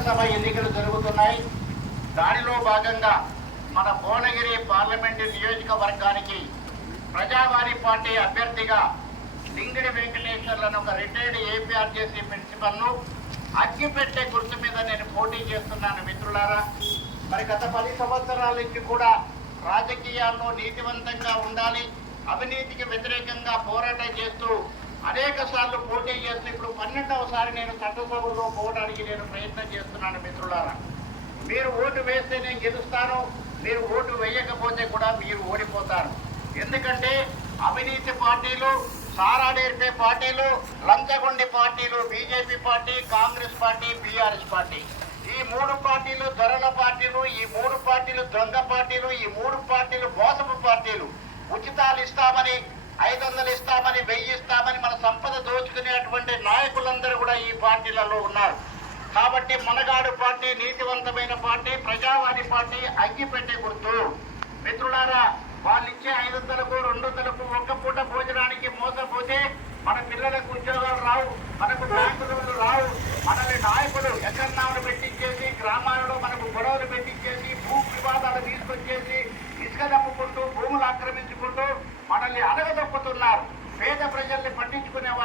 శాసనసభ ఎన్నికలు జరుగుతున్నాయి. దానిలో భాగంగా మన భువనగిరి పార్లమెంటు నియోజకవర్గానికి ప్రజావాణి పార్టీ అభ్యర్థిగా లింగిడి వెంకటేశ్వర్లను ఒక రిటైర్డ్ ఏపీఆర్జేసీ ప్రిన్సిపల్ను అగ్గిపెట్టే గుర్తు మీద నేను పోటీ చేస్తున్నాను మిత్రులారా. మరి గత పది సంవత్సరాల నుంచి కూడా రాజకీయాల్లో నీతివంతంగా ఉండాలి అవినీతికి వ్యతిరేకంగా పోరాటం చేస్తూ అనేక సార్లు పోటీ చేస్తూ ఇప్పుడు పన్నెండవసారి నేను చట్టసభలో పోవడానికి నేను ప్రయత్నం చేస్తున్నాను మిత్రులారా. మీరు ఓటు వేస్తే నేను గెలుస్తాను మీరు ఓటు వేయకపోతే కూడా మీరు ఓడిపోతారు. ఎందుకంటే అవినీతి పార్టీలు సారా నేర్పే పార్టీలు లంచగొండి పార్టీలు BJP party Congress party BRS party. ఈ మూడు పార్టీలు ధరల పార్టీలు ఈ మూడు పార్టీలు దొంగ పార్టీలు ఈ మూడు పార్టీలు మోసపు పార్టీలు. ఉచితాలు ఇస్తామని ఐదు వందలు ఇస్తామని వెయ్యి ఇస్తామని మన సంపద దోచుకునేటువంటి నాయకులందరూ కూడా ఈ పార్టీలలో ఉన్నారు. కాబట్టి మనగాడు పార్టీ నీతివంతమైన పార్టీ ప్రజావాది పార్టీ అగ్గిపెట్టే గుర్తు. మిత్రులారా వాళ్ళు ఇచ్చే ఐదు వందలకు రెండు వందలకు ఒక్క పూట భోజనానికి మోసపోతే మన పిల్లలకు ఉద్యోగాలు రావు మనకు బ్యాంకు లోన్లు రావు మనల్ని నాయకులు ఎక్కడన్నామని పెట్టి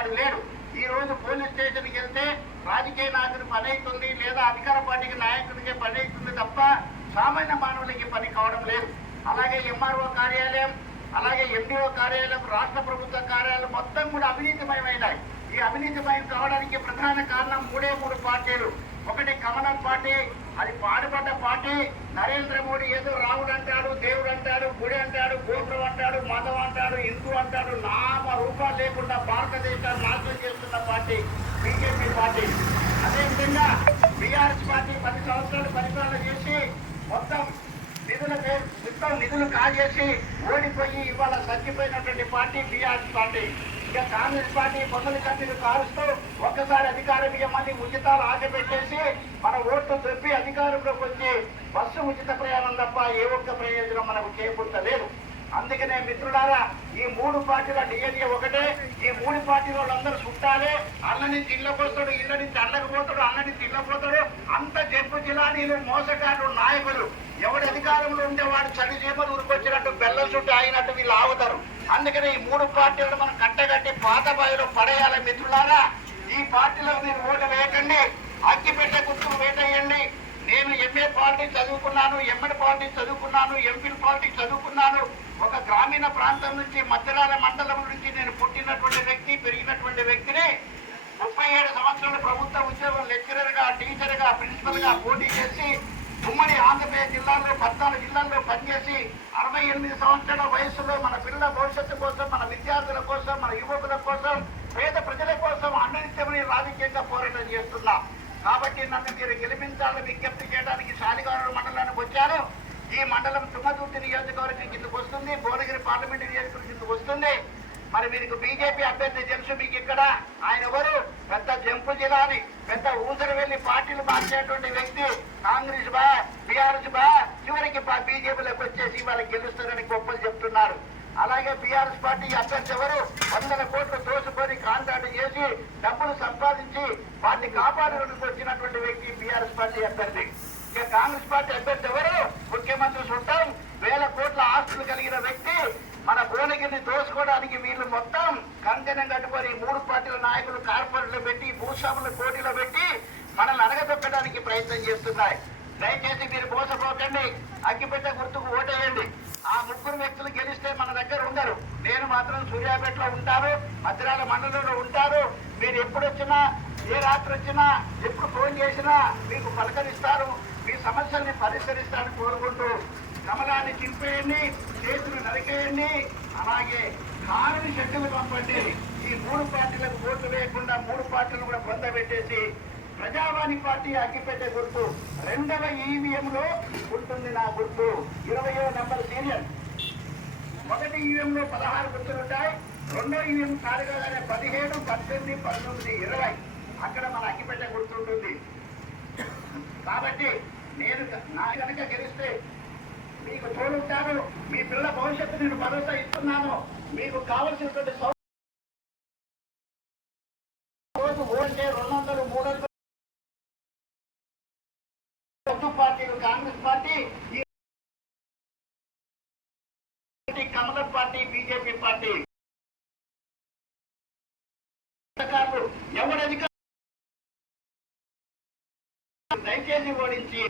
పట్టించుకునేవాడు లేడు ఈ రోజు పోలీస్ స్టేషన్కి వెళ్తే రాజకీయ నాయకుడు పని అవుతుంది లేదా అధికార పార్టీకి నాయకుడికి పని అవుతుంది తప్ప సామాన్య మానవులకి పని కావడం లేదు. అలాగే ఎంఆర్ఓ కార్యాలయం అలాగే ఎండిఓ కార్యాలయం రాష్ట్ర ప్రభుత్వ కార్యాలయం మొత్తం కూడా అవినీతిమయమైనాయి. ఈ అవినీతిమయం కావడానికి ప్రధాన కారణం మూడే మూడు పార్టీలు. ఒకటి కమలం పార్టీ అది పాడుపడ్డ పార్టీ నరేంద్ర మోడీ ఏదో రాముడు అంటాడు దేవుడు అంటాడు గుడి అంటాడు గోపురం అంటాడు మతం అంటాడు హిందూ అంటాడు నామ రూపాలు లేకుండా భారతదేశాన్ని నాశనం చేస్తున్న పార్టీ బీజేపీ పార్టీ. అదేవిధంగా బీఆర్ఎస్ పార్టీ పది సంవత్సరాలు పరిపాలన చేసి మొత్తం నిధుల పేరు మొత్తం నిధులు కాజేసి ఓడిపోయి ఇవాళ చచ్చిపోయినటువంటి పార్టీ బీఆర్ఎస్ పార్టీ. ఇక కాంగ్రెస్ పార్టీ పొందలు కట్టిన కారుస్తూ ఒక్కసారి అధికారం ఇవ్వమని ఉచితాలు ఆశపెట్టేసి మన ఓట్లు చెప్పి అధికారంలోకి వచ్చి బస్సు ఉచిత ప్రయాణం తప్ప ఏ ఒక్క ప్రయోజనం మనకు చేకూర్చలేదు. అందుకనే మిత్రులారా ఈ మూడు పార్టీల డిఎన్ఏ ఒకటే. ఈ మూడు పార్టీల వాళ్ళందరూ చుట్టాలే. అన్న నుంచి ఇళ్ళకి వస్తాడు ఇళ్ళ నుంచి అన్నకు పోతాడు అన్న నుంచి పోతాడు. అంత జబ్బు జిలానీలు మోసగాడు నాయకులు. ఎవడు అధికారంలో ఉంటే వాడు చలి చేపలు ఉరికొచ్చినట్టు బెల్లం చుట్టూ ఆగినట్టు వీళ్ళు ఆగుతారు. అందుకని ఈ మూడు పార్టీలను మనం కట్టగట్టి పాత బావిలో పడేయాలి మిత్రులారా. ఈ పార్టీలకు మీరు ఓటు వేయకండి. అగ్గిపెట్టే గుర్తులు వేటేయండి. నేను ఎంఏ పార్టీ చదువుకున్నాను ఎంఎడ్ పార్టీ చదువుకున్నాను ఎంపీల్ పార్టీ చదువుకున్నాను. ఒక గ్రామీణ ప్రాంతం నుంచి మధ్యరాల మండలం నుంచి నేను పుట్టినటువంటి వ్యక్తి పెరిగినటువంటి వ్యక్తిని ముప్పై ఏడు సంవత్సరాలు ప్రభుత్వ ఉద్యోగం లెక్చరర్గా టీచర్గా ప్రిన్సిపల్గా పోటీ చేసి ఉమ్మడి ఆంధ్రప్రదేశ్ జిల్లాలో పద్నాలుగు జిల్లాల్లో పనిచేసి అరవై ఎనిమిది సంవత్సరాల వయసులో మన పిల్లల భవిష్యత్తు కోసం మన విద్యార్థుల కోసం మన యువకుల కోసం పేద ప్రజల కోసం అన్నిత్యమని రాజకీయంగా పోరాటం చేస్తున్నాం. కాబట్టి నన్ను మీరు గెలిపించాలని విజ్ఞప్తి చేయడానికి శాలిగారు మండలానికి వచ్చాను ఈ మండలం తుమ్మదుర్తి నియోజకవర్గం కిందకు వస్తుంది. భువనగిరి పార్లమెంట్ నియోజకవర్గం కిందకు వస్తుంది. మరి మీకు బీజేపీ అభ్యర్థి తెలుసు మీకు ఇక్కడ. ఆయన ఎవరు? పెద్ద జంపు జిల్లాని పెద్ద ఊసరు వెళ్ళి పార్టీలు మార్చేటువంటి వ్యక్తి. కాంగ్రెస్ బా బీఆర్ఎస్ బా చివరికి బీజేపీలోకి వచ్చేసి వాళ్ళకి గెలుస్తారని గొప్పలు చెప్తున్నారు. అలాగే బీఆర్ఎస్ పార్టీ అభ్యర్థి ఎవరు? వందల కోట్లు దోసుకొని కాంట్రాక్ట్ చేసి డబ్బులు సంపాదించి వాటిని కాపాడడానికి వచ్చినటువంటి వ్యక్తి బీఆర్ఎస్ పార్టీ అభ్యర్థి. ఇక కాంగ్రెస్ పార్టీ అభ్యర్థి ఎవరు? ముఖ్యమంత్రి చుట్టాం వేల కోట్ల ఆస్తులు కలిగిన వ్యక్తి మన భువనగిరిని దోసుకోవడానికి వీళ్ళు మొత్తం కంకణం కట్టుకొని మూడు పార్టీల నాయకులు కార్పొరేట్లు పెట్టి భూస్వాములు పోటీలో పెట్టి మనల్ని అడగదొక్కడానికి ప్రయత్నం చేస్తున్నాయి. దయచేసి పెట్టండి. అగ్గిపెట్ట గుర్తుకు ఓటేయండి. ఆ ముగ్గురు వ్యక్తులు గెలిస్తే మన దగ్గర ఉండరు. నేను మాత్రం సూర్యాపేటలో ఉంటాను. మద్రాల మండలంలో ఉంటారు మీరు ఎప్పుడు వచ్చినా ఏ రాత్రి వచ్చినా ఎప్పుడు ఫోన్ చేసినా మీకు పలకరిస్తారు. మీ సమస్యల్ని పరిష్కరిస్తారని కోరుకుంటూ కమలాన్ని చింపేయండి చేతులు నరికేయండి. అలాగే కారుని షెడ్డులు పంపండి. ఈ మూడు పార్టీలకు ఓట్లు వేయకుండా మూడు పార్టీలను కూడా పొందబెట్టేసి ప్రజావాణి పార్టీ అగ్గిపెట్టే గుర్తు. రెండవ ఈవీఎం లో ఉంటుంది నా గుర్తు. ఇరవయో నంబర్ సీరియల్ మొదటి ఈవీఎం లో పదహారు గుర్తులు ఉంటాయి. రెండో ఈవీఎం కాలుగానే పదిహేడు పద్దెనిమిది పంతొమ్మిది ఇరవై. అక్కడ మన అగ్గిపెట్టే గుర్తుంటుంది కాబట్టి నేను నా కనుక గెలిస్తే మీకు తోడుంటాను మీ పిల్లల భవిష్యత్తు నేను భరోసా ఇస్తున్నాను. మీకు కావలసినటువంటి రోజు ఓటే రెండు వందల కమలం పార్టీ బీజేపీ పార్టీ. ఎవరి అధికారులు దయచేసి ఓడించి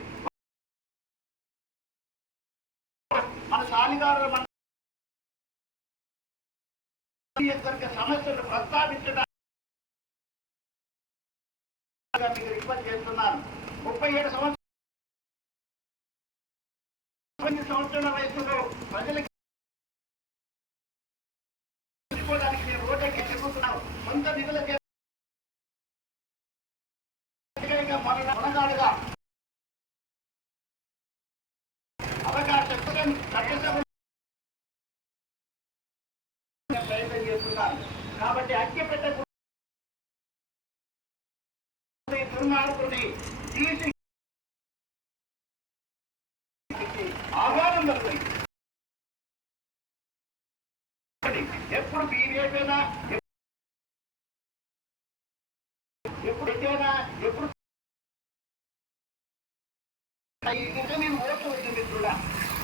మన సాలిగారు మన సమస్యలు ప్రస్తావించడానికి మీకు రిక్వెస్ట్ చేస్తున్నాను. ముప్పై ఏడు సంవత్సరాలు సంవత్సరాల వయసులో ప్రజలకి ప్రయత్నం కాబట్టి అగ్గి పెట్ట దుర్మార్గుని తీసి ఆహ్వానం దొరుకుతుంది ఎప్పుడు బీజేపీనా ఎప్పుడు ఎప్పుడు ఇంకా మేము ఓట్లు వచ్చింది కూడా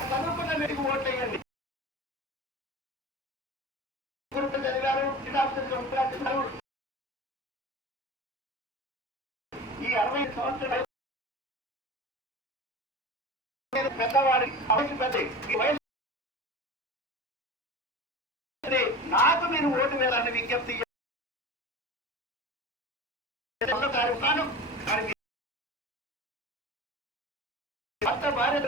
చదువుకున్న మీకు ఓట్లు వేయండి గురువు చదివారు జిల్లాలు చదివారు ఈ అరవై సంవత్సరాలు పెద్దవాడి పెద్ద నాకు మీరు ఓటు వేయాలని విజ్ఞప్తి చేస్తాను. కానీ భార్య